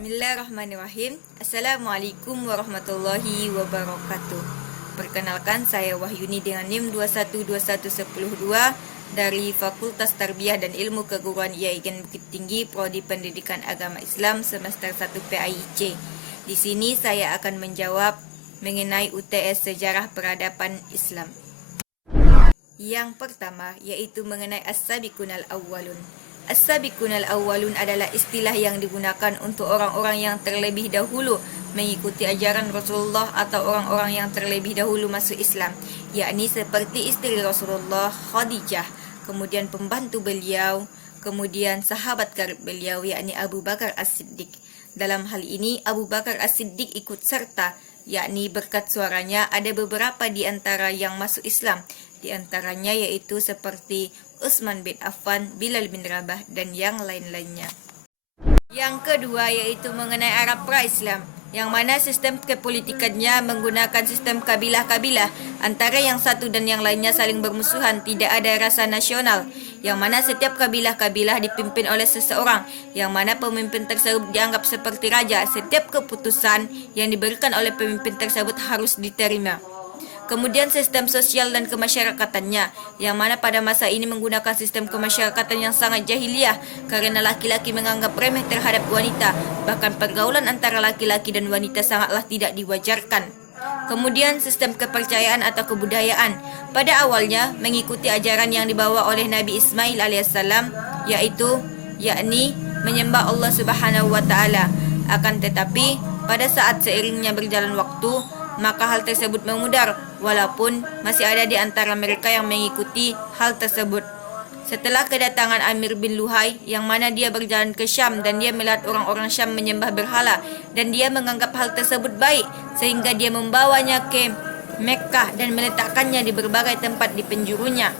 Bismillahirrahmanirrahim. Assalamualaikum warahmatullahi wabarakatuh. Perkenalkan, saya Wahyuni dengan NIM 2121102 dari Fakultas Tarbiyah dan Ilmu Keguruan IAIN Bukit Tinggi, Prodi Pendidikan Agama Islam semester 1 PAIC. Di sini saya akan menjawab mengenai UTS Sejarah Peradaban Islam. Yang pertama yaitu mengenai As-Sabiqunal Awwalun. As-Sabiqunal Awwalun adalah istilah yang digunakan untuk orang-orang yang terlebih dahulu mengikuti ajaran Rasulullah atau orang-orang yang terlebih dahulu masuk Islam, yakni seperti istri Rasulullah Khadijah, kemudian pembantu beliau, kemudian sahabat karib beliau yakni Abu Bakar As-Siddiq. Dalam hal ini Abu Bakar As-Siddiq ikut serta, yakni berkat suaranya ada beberapa di antara yang masuk Islam, di antaranya yaitu seperti Utsman bin Affan, Bilal bin Rabah, dan yang lain-lainnya. Yang kedua yaitu mengenai Arab pra-Islam, yang mana sistem kepolitikannya menggunakan sistem kabilah-kabilah, antara yang satu dan yang lainnya saling bermusuhan, tidak ada rasa nasional, yang mana setiap kabilah-kabilah dipimpin oleh seseorang, yang mana pemimpin tersebut dianggap seperti raja. Setiap keputusan yang diberikan oleh pemimpin tersebut harus diterima. Kemudian sistem sosial dan kemasyarakatannya, yang mana pada masa ini menggunakan sistem kemasyarakatan yang sangat jahiliyah karena laki-laki menganggap remeh terhadap wanita, bahkan pergaulan antara laki-laki dan wanita sangatlah tidak diwajarkan. Kemudian sistem kepercayaan atau kebudayaan, pada awalnya mengikuti ajaran yang dibawa oleh Nabi Ismail alaihissalam, yakni menyembah Allah Subhanahu wa taala. Akan tetapi pada saat seiringnya berjalan waktu, maka hal tersebut memudar, walaupun masih ada di antara mereka yang mengikuti hal tersebut. Setelah kedatangan Amir bin Luhai, yang mana dia berjalan ke Syam dan dia melihat orang-orang Syam menyembah berhala, dan dia menganggap hal tersebut baik, sehingga dia membawanya ke Mekkah dan meletakkannya di berbagai tempat di penjurunya.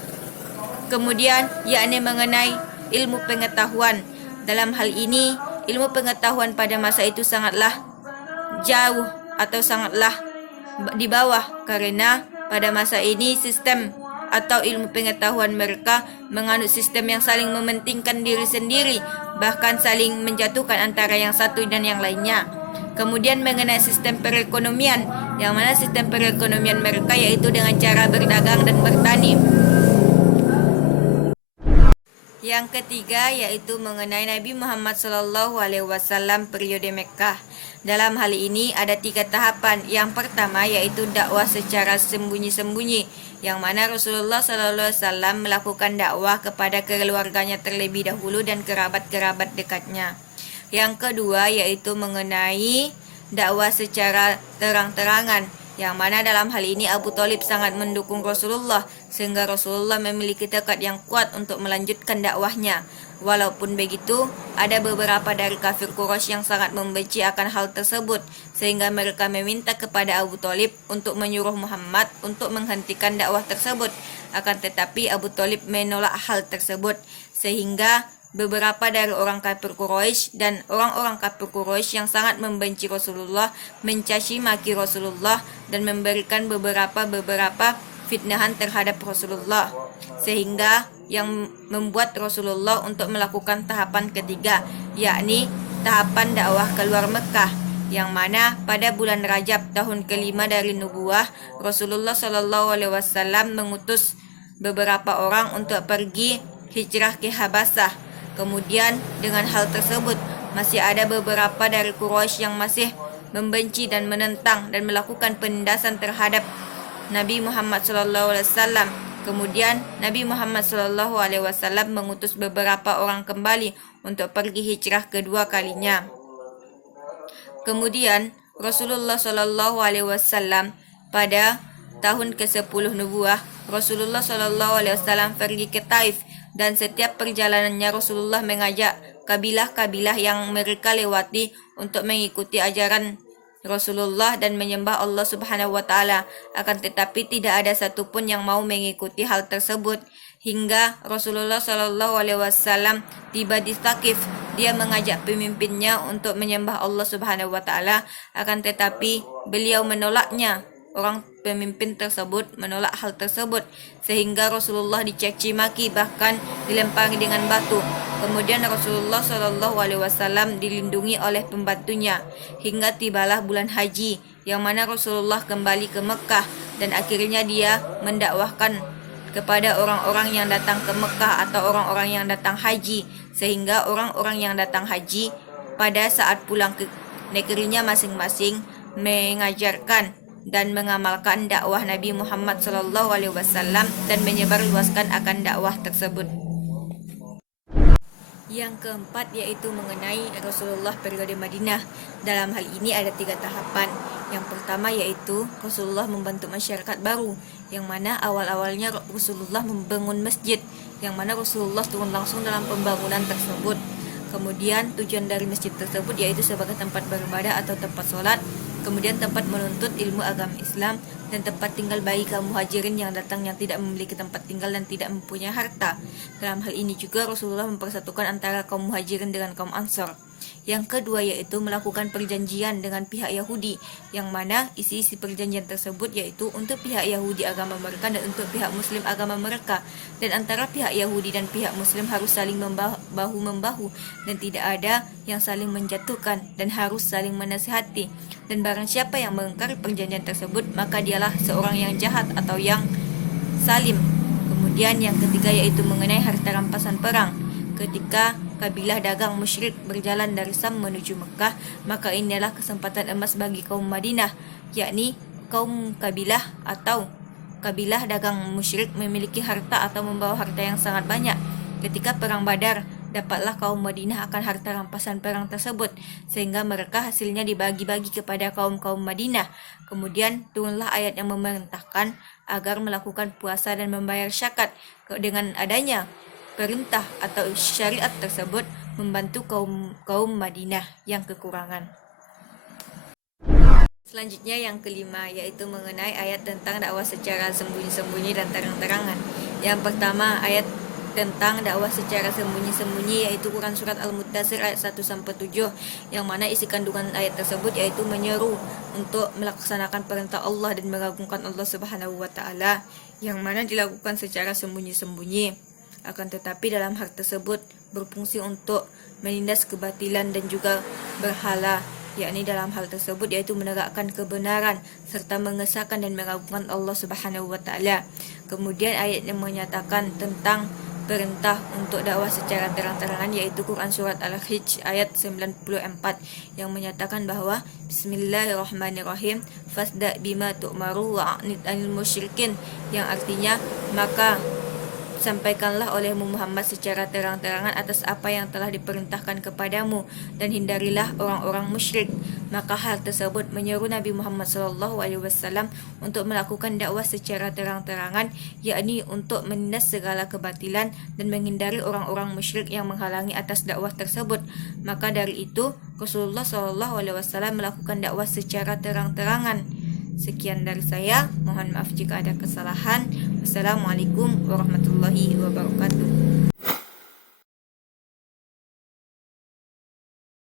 Kemudian yakni mengenai ilmu pengetahuan. Dalam hal ini, ilmu pengetahuan pada masa itu sangatlah jauh atau sangatlah di bawah, karena pada masa ini sistem atau ilmu pengetahuan mereka menganut sistem yang saling mementingkan diri sendiri, bahkan saling menjatuhkan antara yang satu dan yang lainnya. Kemudian mengenai sistem perekonomian, yang mana sistem perekonomian mereka yaitu dengan cara berdagang dan bertani. Yang ketiga yaitu mengenai Nabi Muhammad SAW periode Mekkah. Dalam hal ini ada 3 tahapan. Yang pertama yaitu dakwah secara sembunyi-sembunyi, yang mana Rasulullah SAW melakukan dakwah kepada keluarganya terlebih dahulu dan kerabat-kerabat dekatnya. Yang kedua yaitu mengenai dakwah secara terang-terangan, yang mana dalam hal ini Abu Thalib sangat mendukung Rasulullah, sehingga Rasulullah memiliki tekad yang kuat untuk melanjutkan dakwahnya. Walaupun begitu, ada beberapa dari kafir Quraisy yang sangat membenci akan hal tersebut, sehingga mereka meminta kepada Abu Thalib untuk menyuruh Muhammad untuk menghentikan dakwah tersebut. Akan tetapi Abu Thalib menolak hal tersebut, sehingga beberapa dari orang kafir Quraisy dan orang-orang kafir Quraisy yang sangat membenci Rasulullah mencaci maki Rasulullah dan memberikan beberapa fitnahan terhadap Rasulullah, sehingga yang membuat Rasulullah untuk melakukan tahapan ketiga, yakni tahapan dakwah keluar Mekah, yang mana pada bulan Rajab tahun kelima dari nubuwah, Rasulullah SAW mengutus beberapa orang untuk pergi hijrah ke Habasah. Kemudian dengan hal tersebut masih ada beberapa dari Quraisy yang masih membenci dan menentang dan melakukan penindasan terhadap Nabi Muhammad SAW. Kemudian Nabi Muhammad SAW mengutus beberapa orang kembali untuk pergi hijrah kedua kalinya. Kemudian Rasulullah SAW pada tahun ke-10 nubuwah, Rasulullah SAW pergi ke Taif, dan setiap perjalanannya Rasulullah mengajak kabilah-kabilah yang mereka lewati untuk mengikuti ajaran Rasulullah dan menyembah Allah Subhanahu wa taala. Akan tetapi tidak ada satupun yang mau mengikuti hal tersebut, hingga Rasulullah SAW tiba di Thaqif. Dia mengajak pemimpinnya untuk menyembah Allah Subhanahu wa taala, akan tetapi beliau menolaknya. orang pemimpin tersebut menolak hal tersebut, sehingga Rasulullah dicaci maki bahkan dilempari dengan batu. Kemudian Rasulullah SAW dilindungi oleh pembantunya hingga tibalah bulan haji, yang mana Rasulullah kembali ke Mekah dan akhirnya dia mendakwahkan kepada orang-orang yang datang ke Mekah atau orang-orang yang datang haji, sehingga orang-orang yang datang haji pada saat pulang ke negerinya masing-masing mengajarkan dan mengamalkan dakwah Nabi Muhammad SAW dan menyebarluaskan akan dakwah tersebut. Yang keempat yaitu mengenai Rasulullah periode Madinah. Dalam hal ini ada 3 tahapan. Yang pertama yaitu Rasulullah membentuk masyarakat baru, yang mana awal-awalnya Rasulullah membangun masjid, yang mana Rasulullah turun langsung dalam pembangunan tersebut. Kemudian tujuan dari masjid tersebut yaitu sebagai tempat beribadah atau tempat sholat, kemudian tempat menuntut ilmu agama Islam, dan tempat tinggal bagi kaum muhajirin yang datang yang tidak memiliki tempat tinggal dan tidak mempunyai harta. Dalam hal ini juga Rasulullah mempersatukan antara kaum muhajirin dengan kaum Ansor. Yang kedua yaitu melakukan perjanjian dengan pihak Yahudi, yang mana isi-isi perjanjian tersebut yaitu untuk pihak Yahudi agama mereka dan untuk pihak Muslim agama mereka, dan antara pihak Yahudi dan pihak Muslim harus saling bahu-membahu dan tidak ada yang saling menjatuhkan, dan harus saling menasihati. Dan barang siapa yang mengingkari perjanjian tersebut, maka dialah seorang yang jahat atau yang salim. Kemudian yang ketiga yaitu mengenai harta rampasan perang. Ketika kabilah dagang musyrik berjalan dari Sam menuju Mekah, maka ini adalah kesempatan emas bagi kaum Madinah, yakni kaum kabilah atau kabilah dagang musyrik memiliki harta atau membawa harta yang sangat banyak. Ketika perang Badar, dapatlah kaum Madinah akan harta rampasan perang tersebut, sehingga mereka hasilnya dibagi-bagi kepada kaum-kaum Madinah. Kemudian turunlah ayat yang memerintahkan agar melakukan puasa dan membayar zakat. Dengan adanya perintah atau syariat tersebut membantu kaum Madinah yang kekurangan. Selanjutnya yang kelima yaitu mengenai ayat tentang dakwah secara sembunyi-sembunyi dan terang-terangan. Yang pertama ayat tentang dakwah secara sembunyi-sembunyi yaitu Quran surat Al-Muddatsir ayat 1-7, yang mana isi kandungan ayat tersebut yaitu menyeru untuk melaksanakan perintah Allah dan mengagungkan Allah Subhanahu wa taala, yang mana dilakukan secara sembunyi-sembunyi. Akan tetapi dalam hal tersebut berfungsi untuk menindas kebatilan dan juga berhala, yakni dalam hal tersebut yaitu menegakkan kebenaran serta mengesahkan dan mengagungkan Allah Subhanahu wa taala. Kemudian ayat yang menyatakan tentang perintah untuk dakwah secara terang-terangan yaitu Quran surat Al-Hijj ayat 94, yang menyatakan bahwa Bismillahirrahmanirrahim, fasda bima tu'maru wa'anid anil musyrikin, yang artinya maka sampaikanlah olehmu Muhammad secara terang-terangan atas apa yang telah diperintahkan kepadamu dan hindarilah orang-orang musyrik. Maka hal tersebut menyeru Nabi Muhammad SAW untuk melakukan dakwah secara terang-terangan, yakni untuk menindas segala kebatilan dan menghindari orang-orang musyrik yang menghalangi atas dakwah tersebut. Maka dari itu Rasulullah SAW melakukan dakwah secara terang-terangan. Sekian dari saya, mohon maaf jika ada kesalahan. Wassalamualaikum warahmatullahi wabarakatuh.